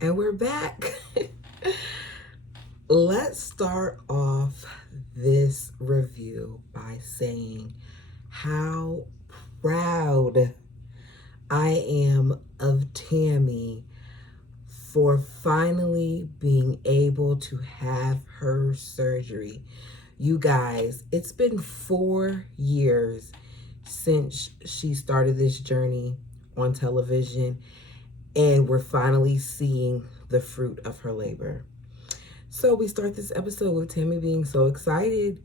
And we're back. Let's start off this review by saying how proud I am of Tammy for finally being able to have her surgery. You guys, it's been 4 years since she started this journey on television, and we're finally seeing the fruit of her labor. So we start this episode with Tammy being so excited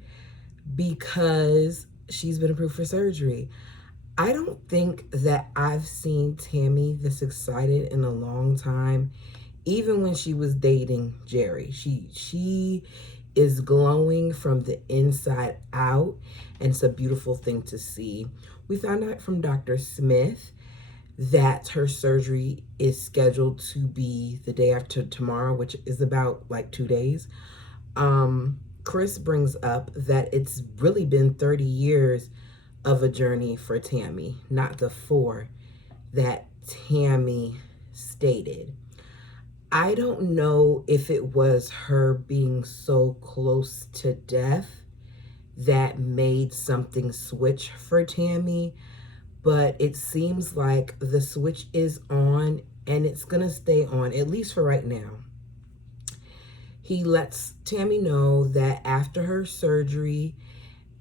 because she's been approved for surgery. I don't think that I've seen Tammy this excited in a long time. Even when she was dating Jerry, she is glowing from the inside out, and it's a beautiful thing to see. We found out from Dr. Smith that her surgery is scheduled to be the day after tomorrow, which is about like 2 days. Chris brings up that it's really been 30 years of a journey for Tammy, not the 4 that Tammy stated. I don't know if it was her being so close to death that made something switch for Tammy, but it seems like the switch is on and it's going to stay on, at least for right now. He lets Tammy know that after her surgery,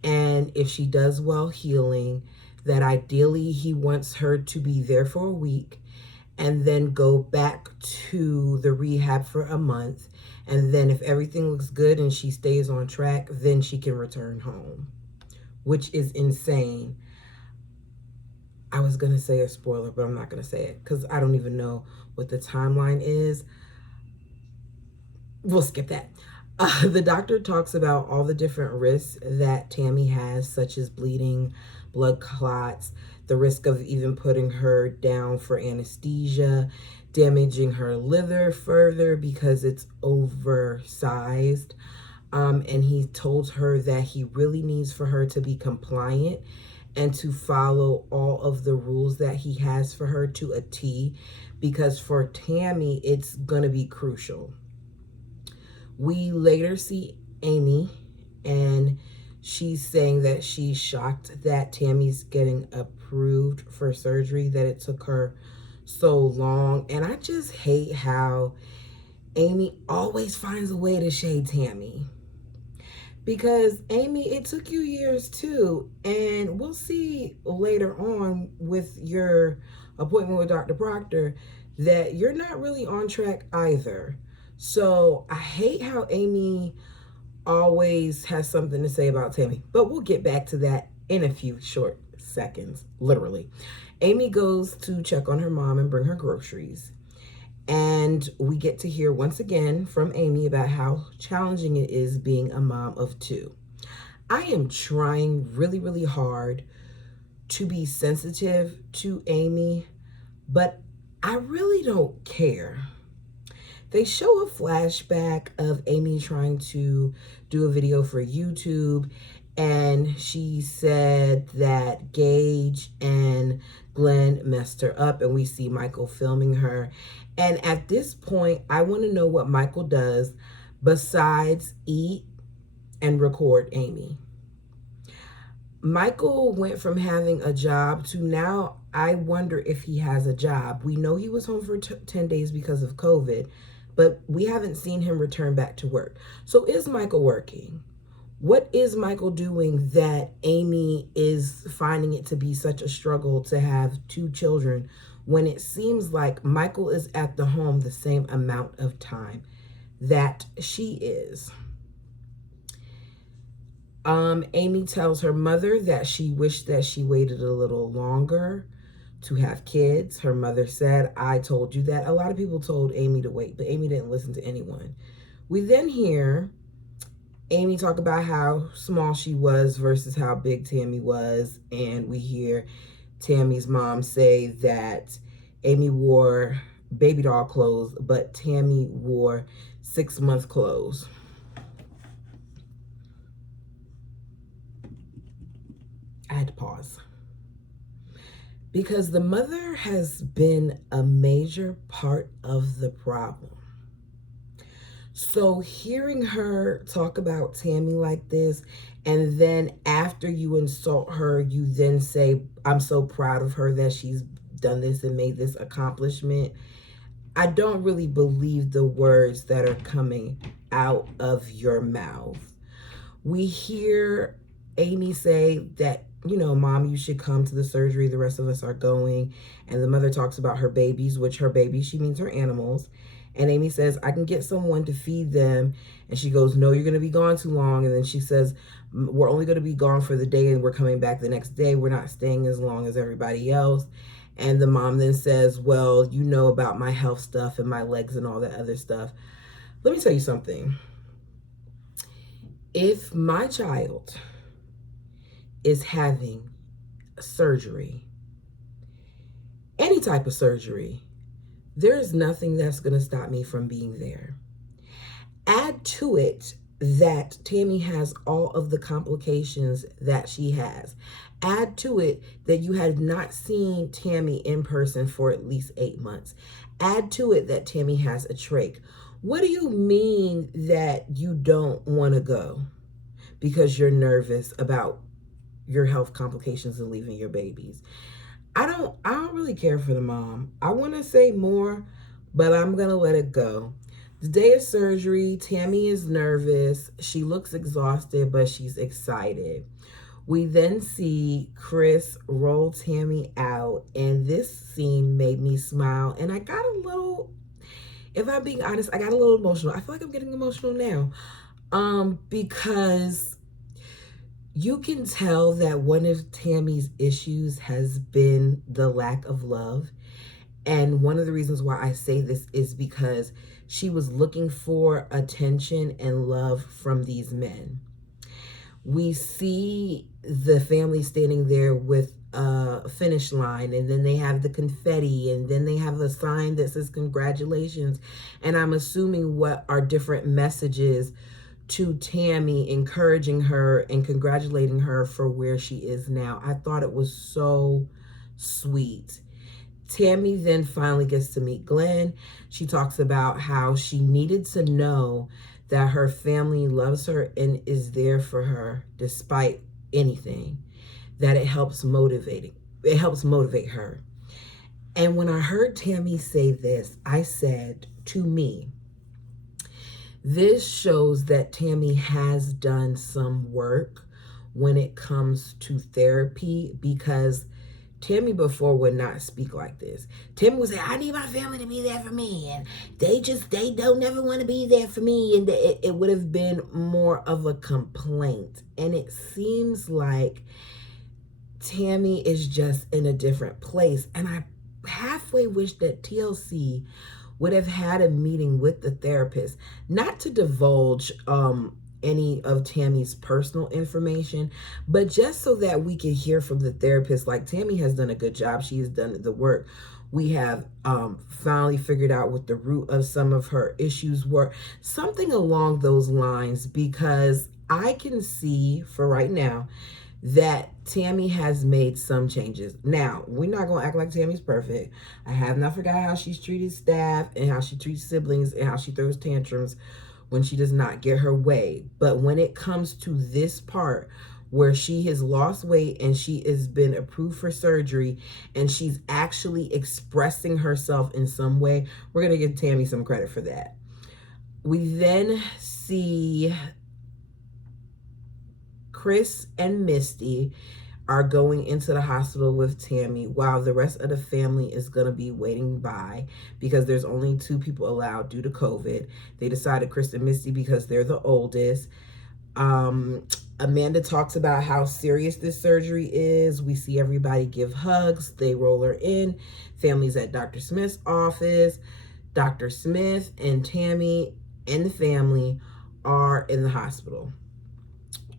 and if she does well healing, that ideally he wants her to be there for a week and then go back to the rehab for a month. And then if everything looks good and she stays on track, then she can return home, which is insane. I was going to say a spoiler, but I'm not going to say it because I don't even know what the timeline is. We'll skip that. The doctor talks about all the different risks that Tammy has, such as bleeding, blood clots, the risk of even putting her down for anesthesia, damaging her liver further because it's oversized. And he told her that he really needs for her to be compliant and to follow all of the rules that he has for her to a T, because for Tammy, it's going to be crucial. We later see Amy, and she's saying that she's shocked that Tammy's getting approved for surgery, that it took her so long. And I just hate how Amy always finds a way to shade Tammy. Because Amy, it took you years too. And we'll see later on with your appointment with Dr. Proctor that you're not really on track either. So I hate how Amy always has something to say about Tammy, but we'll get back to that in a few short seconds, literally. Amy goes to check on her mom and bring her groceries. And we get to hear once again from Amy about how challenging it is being a mom of 2. I am trying really, really hard to be sensitive to Amy, but I really don't care. They show a flashback of Amy trying to do a video for YouTube, and she said that Gage and Glenn messed her up, and we see Michael filming her. And at this point, I want to know what Michael does besides eat and record Amy. Michael went from having a job to now I wonder if he has a job. We know he was home for 10 days because of COVID, but we haven't seen him return back to work. So is Michael working? What is Michael doing that Amy is finding it to be such a struggle to have 2 children when it seems like Michael is at the home the same amount of time that she is? Amy tells her mother that she wished that she waited a little longer to have kids. Her mother said, I told you that. A lot of people told Amy to wait, but Amy didn't listen to anyone. We then hear Amy talk about how small she was versus how big Tammy was. And we hear Tammy's mom say that Amy wore baby doll clothes, but Tammy wore 6-month clothes. I had to pause. because the mother has been a major part of the problem. So hearing her talk about Tammy like this, and then after you insult her, you then say, I'm so proud of her that she's done this and made this accomplishment. I don't really believe the words that are coming out of your mouth. We hear Amy say that, Mom, you should come to the surgery. The rest of us are going. And the mother talks about her babies, which her babies, she means her animals. And Amy says, I can get someone to feed them. And she goes, no, you're going to be gone too long. And then she says, we're only going to be gone for the day and we're coming back the next day. We're not staying as long as everybody else. And the mom then says, well, you know about my health stuff and my legs and all that other stuff. Let me tell you something. If my child is having surgery, any type of surgery, there is nothing that's going to stop me from being there. Add to it that Tammy has all of the complications that she has. Add to it that you have not seen Tammy in person for at least 8 months. Add to it that Tammy has a trach. What do you mean that you don't want to go? Because you're nervous about your health complications and leaving your babies. I don't really care for the mom. I want to say more, but I'm going to let it go. The day of surgery, Tammy is nervous. She looks exhausted, but she's excited. We then see Chris roll Tammy out, and this scene made me smile. And I got a little, if I'm being honest, I got a little emotional. I feel like I'm getting emotional now. Because you can tell that one of Tammy's issues has been the lack of love. And one of the reasons why I say this is because she was looking for attention and love from these men. We see the family standing there with a finish line, and then they have the confetti, and then they have a sign that says congratulations. And I'm assuming what are different messages to Tammy, encouraging her and congratulating her for where she is now. I thought it was so sweet. Tammy then finally gets to meet Glenn. She talks about how she needed to know that her family loves her and is there for her despite anything, that it helps motivate her. And when I heard Tammy say this, I said, to me, this shows that Tammy has done some work when it comes to therapy, because Tammy before would not speak like this. Tammy would say, I need my family to be there for me, and they don't never want to be there for me. And it would have been more of a complaint. And it seems like Tammy is just in a different place. And I halfway wish that TLC would have had a meeting with the therapist, not to divulge any of Tammy's personal information, but just so that we can hear from the therapist. Like, Tammy has done a good job. She has done the work. We have finally figured out what the root of some of her issues were, something along those lines, because I can see for right now that Tammy has made some changes. Now, we're not going to act like Tammy's perfect. I have not forgot how she's treated staff and how she treats siblings and how she throws tantrums when she does not get her way. But when it comes to this part where she has lost weight and she has been approved for surgery and she's actually expressing herself in some way, we're going to give Tammy some credit for that. We then see Chris and Misty are going into the hospital with Tammy while the rest of the family is going to be waiting by, because there's only 2 people allowed due to COVID. They decided Chris and Misty because they're the oldest. Amanda talks about how serious this surgery is. We see everybody give hugs. They roll her in. Family's at Dr. Smith's office. Dr. Smith and Tammy and the family are in the hospital.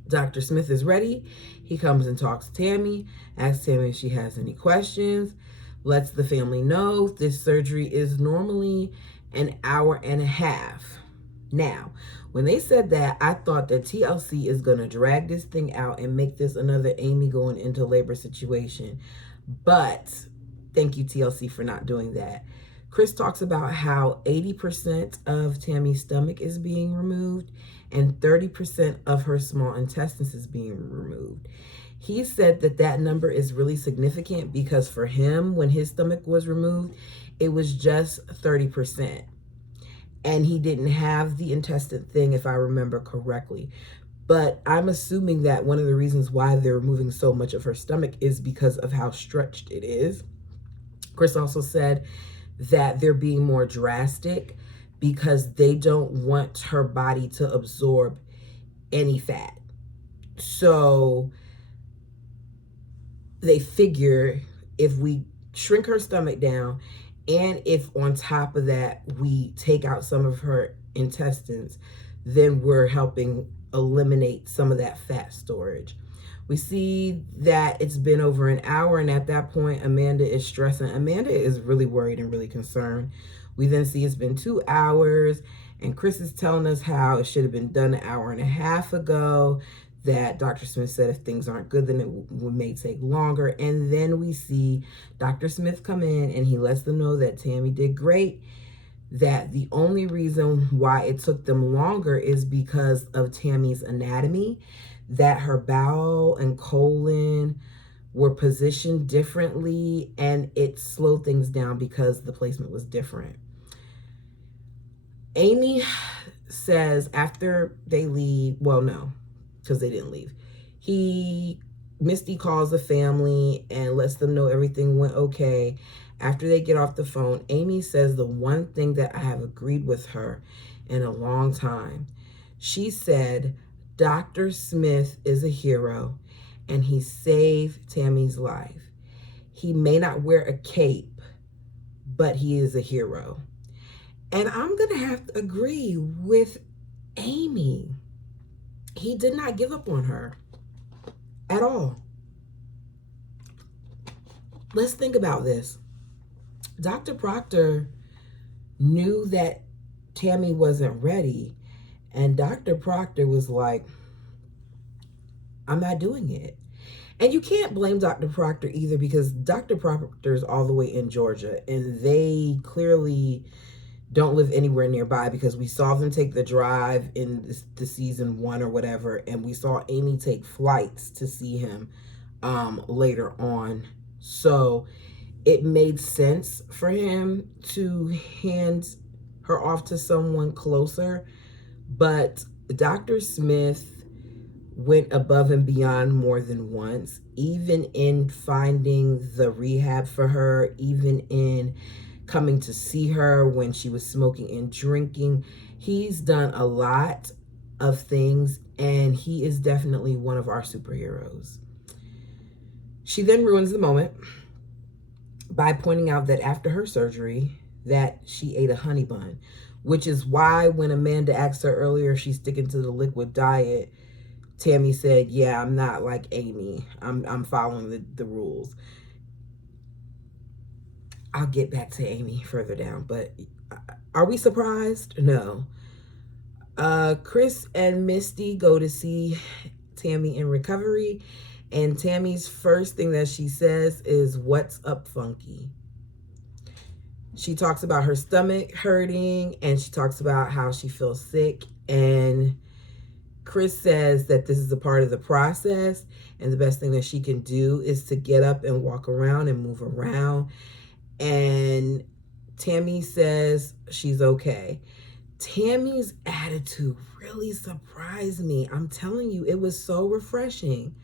Dr. Smith is ready. He comes and talks to Tammy, asks Tammy if she has any questions, lets the family know this surgery is normally an hour and a half. Now, when they said that, I thought that TLC is going to drag this thing out and make this another Amy going into labor situation. But thank you, TLC, for not doing that. Chris talks about how 80% of Tammy's stomach is being removed and 30% of her small intestines is being removed. He said that that number is really significant because for him, when his stomach was removed, it was just 30%. And he didn't have the intestine thing, if I remember correctly. But I'm assuming that one of the reasons why they're removing so much of her stomach is because of how stretched it is. Chris also said that they're being more drastic because they don't want her body to absorb any fat. So they figure if we shrink her stomach down and if on top of that we take out some of her intestines, then we're helping eliminate some of that fat storage. We see that it's been over an hour, and at that point, Amanda is stressing. Amanda is really worried and really concerned. We then see it's been 2 hours, and Chris is telling us how it should have been done an hour and a half ago, that Dr. Smith said if things aren't good, then it may take longer. And then we see Dr. Smith come in, and he lets them know that Tammy did great, that the only reason why it took them longer is because of Tammy's anatomy, that her bowel and colon were positioned differently and it slowed things down because the placement was different. Amy says after they leave, well, no, because they didn't leave. Misty calls the family and lets them know everything went okay. After they get off the phone, Amy says the one thing that I have agreed with her in a long time. She said, Dr. Smith is a hero and he saved Tammy's life. He may not wear a cape, but he is a hero. And I'm going to have to agree with Amy. He did not give up on her at all. Let's think about this. Dr. Proctor knew that Tammy wasn't ready, and Dr. Proctor was like, I'm not doing it. And you can't blame Dr. Proctor either, because Dr. Proctor is all the way in Georgia, and they clearly don't live anywhere nearby, because we saw them take the drive in the season 1 or whatever, and we saw Amy take flights to see him later on. So it made sense for him to hand her off to someone closer. But Dr. Smith went above and beyond more than once, even in finding the rehab for her, even in coming to see her when she was smoking and drinking. He's done a lot of things, and he is definitely one of our superheroes. She then ruins the moment by pointing out that after her surgery that she ate a honey bun, which is why when Amanda asked her earlier if she's sticking to the liquid diet, Tammy said, yeah, I'm not like Amy. I'm following the rules. I'll get back to Amy further down, but are we surprised? No. Chris and Misty go to see Tammy in recovery, and Tammy's first thing that she says is, what's up, Funky? She talks about her stomach hurting, and she talks about how she feels sick, and Chris says that this is a part of the process, and the best thing that she can do is to get up and walk around and move around. And Tammy says she's okay. Tammy's attitude really surprised me. I'm telling you, it was so refreshing.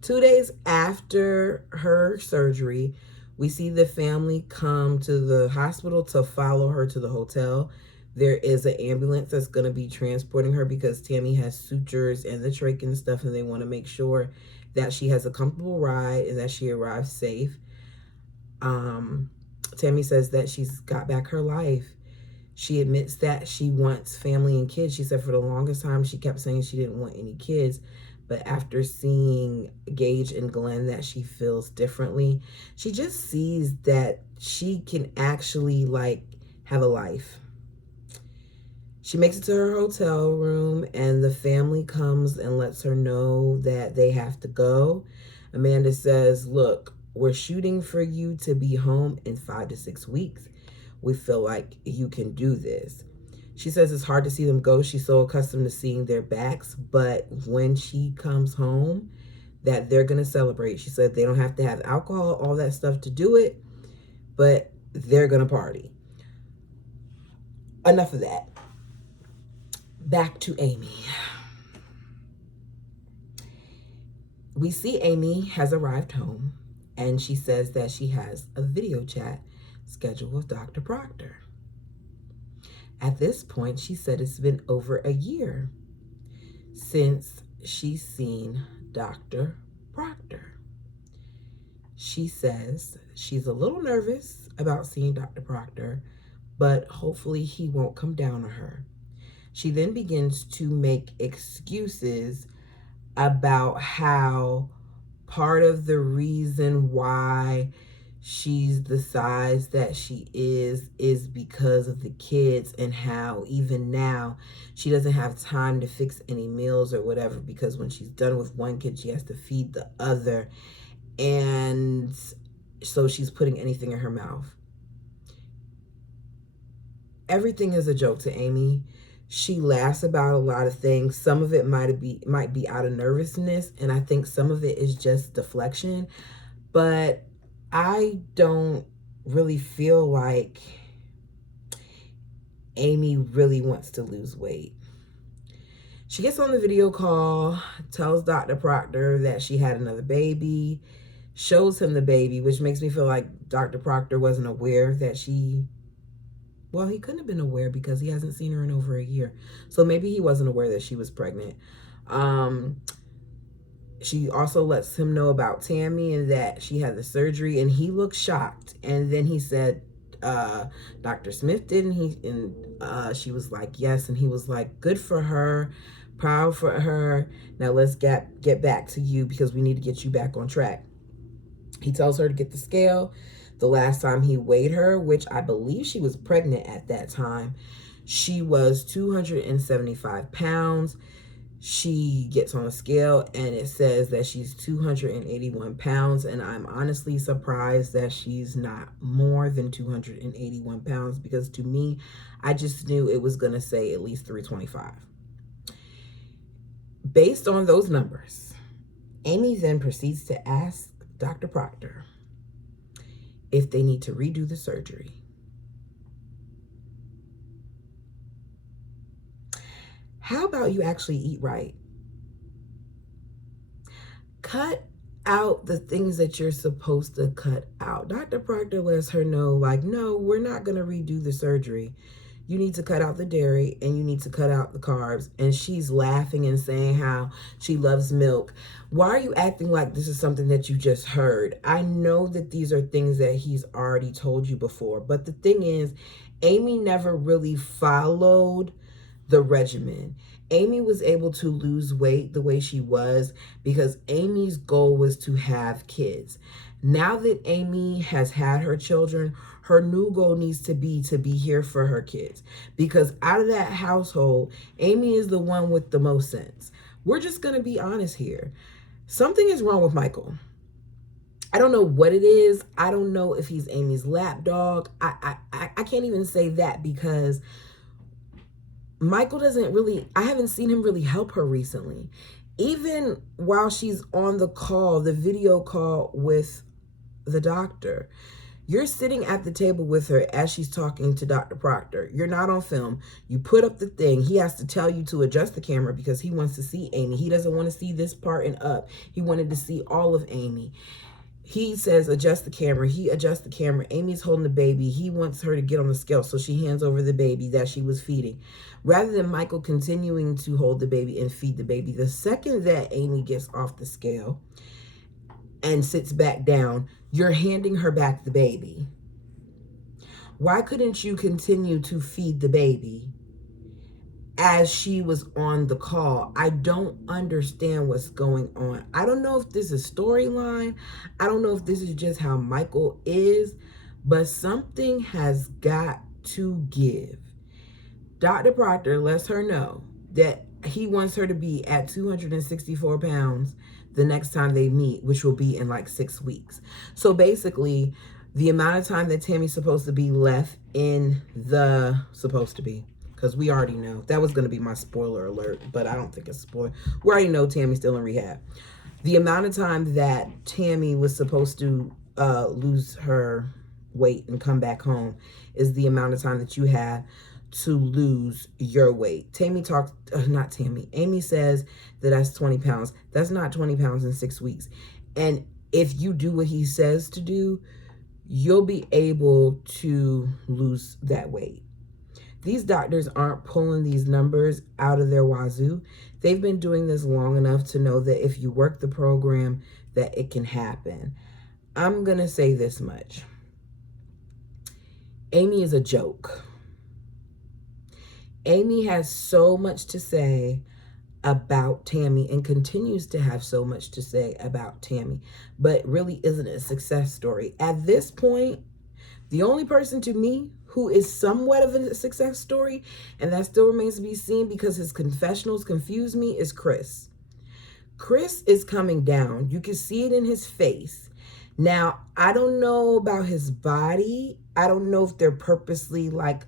2 days after her surgery, we see the family come to the hospital to follow her to the hotel. There is an ambulance that's going to be transporting her because Tammy has sutures and the trach and stuff, and they want to make sure that she has a comfortable ride and that she arrives safe. Tammy says that she's got back her life. She admits that she wants family and kids. She said for the longest time she kept saying she didn't want any kids, but after seeing Gage and Glenn, that she feels differently. She just sees that she can actually have a life. She makes it to her hotel room, and the family comes and lets her know that they have to go. Amanda says, look, We're shooting for you to be home in 5 to 6 weeks. We feel like you can do this. She says it's hard to see them go. She's so accustomed to seeing their backs, but when she comes home, that they're going to celebrate. She said they don't have to have alcohol, all that stuff to do it, but they're going to party. Enough of that. Back to Amy. We see Amy has arrived home, and she says that she has a video chat scheduled with Dr. Proctor. At this point, she said it's been over a year since she's seen Dr. Proctor. She says she's a little nervous about seeing Dr. Proctor, but hopefully he won't come down on her. She then begins to make excuses about how part of the reason why she's the size that she is because of the kids, and how even now she doesn't have time to fix any meals or whatever, because when she's done with one kid, she has to feed the other. And so she's putting anything in her mouth. Everything is a joke to Amy. She laughs about a lot of things. Some of it might be out of nervousness, and I think some of it is just deflection. But I don't really feel like Amy really wants to lose weight. She gets on the video call, tells Dr. Proctor that she had another baby, shows him the baby, which makes me feel like Dr. Proctor wasn't aware that she... Well, he couldn't have been aware because he hasn't seen her in over a year. So maybe he wasn't aware that she was pregnant. She also lets him know about Tammy and that she had the surgery, and he looked shocked. And then he said, Dr. Smith didn't he? And she was like, yes. And he was like, good for her, proud for her. Now let's get back to you because we need to get you back on track. He tells her to get the scale. The last time he weighed her, which I believe she was pregnant at that time, she was 275 pounds. She gets on a scale and it says that she's 281 pounds. And I'm honestly surprised that she's not more than 281 pounds, because to me, I just knew it was going to say at least 325. Based on those numbers, Amy then proceeds to ask Dr. Proctor if they need to redo the surgery. How about you actually eat right? Cut out the things that you're supposed to cut out. Dr. Proctor lets her know, like, no, we're not going to redo the surgery. You need to cut out the dairy and you need to cut out the carbs. And she's laughing and saying how she loves milk. Why are you acting like this is something that you just heard? I know that these are things that he's already told you before. But the thing is, Amy never really followed the regimen. Amy was able to lose weight the way she was because Amy's goal was to have kids. Now that Amy has had her children, her new goal needs to be here for her kids, because out of that household, Amy is the one with the most sense. We're just going to be honest here. Something is wrong with Michael. I don't know what it is. I don't know if he's Amy's lapdog. I can't even say that, because Michael doesn't really, I haven't seen him really help her recently. Even while she's on the call, the video call with the doctor, you're sitting at the table with her as she's talking to Dr. Proctor. You're not on film. You put up the thing. He has to tell you to adjust the camera because he wants to see Amy. He doesn't want to see this part and up. He wanted to see all of Amy. He says, adjust the camera. He adjusts the camera. Amy's holding the baby. He wants her to get on the scale, so she hands over the baby that she was feeding. Rather than Michael continuing to hold the baby and feed the baby, the second that Amy gets off the scale and sits back down, you're handing her back the baby. Why couldn't you continue to feed the baby as she was on the call? I don't understand what's going on. I don't know if this is storyline. I don't know if this is just how Michael is, but something has got to give. Dr. Proctor lets her know that he wants her to be at 264 pounds the next time they meet, which will be in like 6 weeks. So basically, the amount of time that Tammy's supposed to be left in the because we already know that was going to be my spoiler alert, but I don't think it's a spoiler. We already know Tammy's still in rehab. The amount of time that Tammy was supposed to lose her weight and come back home is the amount of time that you have to lose your weight. Amy says that that's 20 pounds. That's not 20 pounds in 6 weeks. And if you do what he says to do, you'll be able to lose that weight. These doctors aren't pulling these numbers out of their wazoo. They've been doing this long enough to know that if you work the program, that it can happen. I'm going to say this much. Amy is a joke. Amy has so much to say about Tammy and continues to have so much to say about Tammy, but really isn't a success story. At this point, the only person to me who is somewhat of a success story, and that still remains to be seen because his confessionals confuse me, is Chris. Chris is coming down. You can see it in his face. Now, I don't know about his body. I don't know if they're purposely like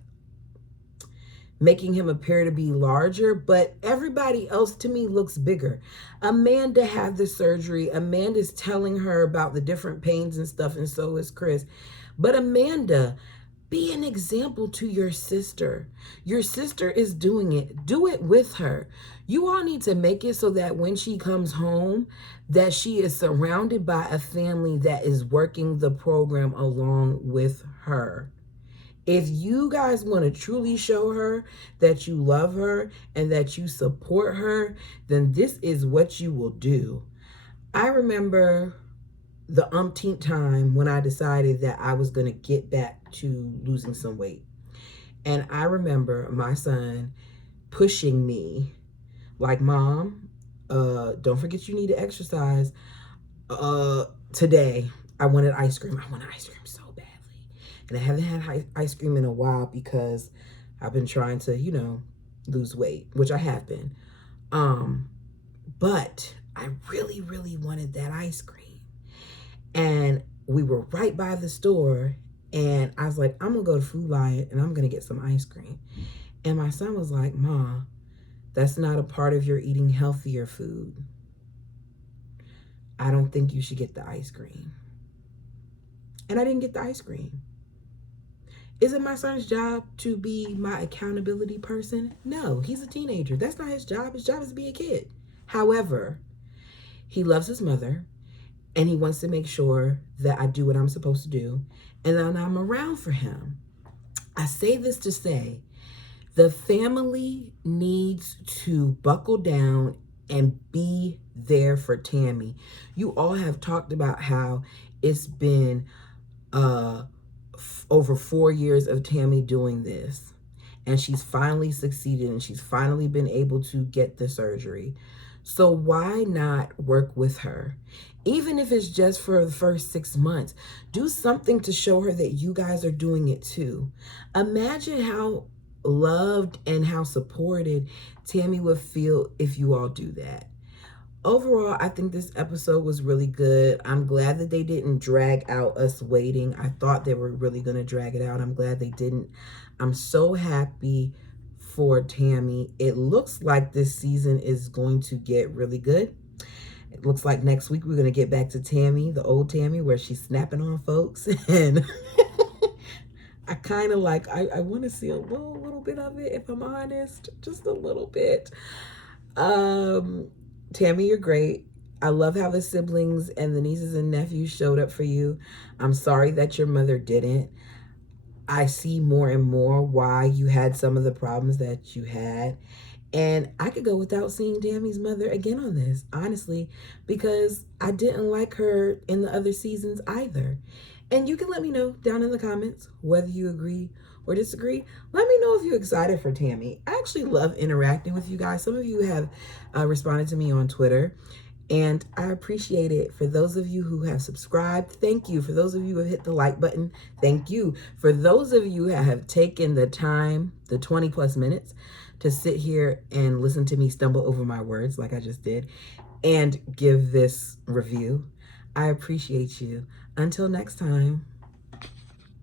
making him appear to be larger, but everybody else to me looks bigger. Amanda had the surgery. Amanda's telling her about the different pains and stuff, and so is Chris. But Amanda, be an example to your sister. Your sister is doing it. Do it with her. You all need to make it so that when she comes home, that she is surrounded by a family that is working the program along with her. If you guys want to truly show her that you love her and that you support her, then this is what you will do. I remember the umpteenth time when I decided that I was going to get back to losing some weight. And I remember my son pushing me like, Mom, don't forget you need to exercise. Today, I wanted ice cream. I wanted ice cream so badly. And I haven't had ice cream in a while because I've been trying to, lose weight, which I have been. But I really, really wanted that ice cream. And we were right by the store. And I was like, I'm going to go to Food Lion and I'm going to get some ice cream. And my son was like, Ma, that's not a part of your eating healthier food. I don't think you should get the ice cream. And I didn't get the ice cream. Is it my son's job to be my accountability person? No, he's a teenager. That's not his job. His job is to be a kid. However, he loves his mother and he wants to make sure that I do what I'm supposed to do and that I'm around for him. I say this to say the family needs to buckle down and be there for Tammy. You all have talked about how it's been over 4 years of Tammy doing this, and she's finally succeeded and she's finally been able to get the surgery. So why not work with her? Even if it's just for the first 6 months, do something to show her that you guys are doing it too. Imagine how loved and how supported Tammy would feel if you all do that. Overall, I think this episode was really good. I'm glad that they didn't drag out us waiting. I thought they were really going to drag it out. I'm glad they didn't. I'm so happy for Tammy. It looks like this season is going to get really good. It looks like next week we're going to get back to Tammy, the old Tammy, where she's snapping on folks. And I kind of like, I want to see a little bit of it, if I'm honest. Just a little bit. Tammy, you're great. I love how the siblings and the nieces and nephews showed up for you. I'm sorry that your mother didn't. I see more and more why you had some of the problems that you had. And I could go without seeing Tammy's mother again on this, honestly, because I didn't like her in the other seasons either. And you can let me know down in the comments whether you agree or disagree. Let me know if you're excited for Tammy. I actually love interacting with you guys. Some of you have responded to me on Twitter, and I appreciate it. For those of you who have subscribed, thank you. For those of you who have hit the like button, thank you. For those of you who have taken the time, the 20+ minutes, to sit here and listen to me stumble over my words like I just did, and give this review. I appreciate you. Until next time.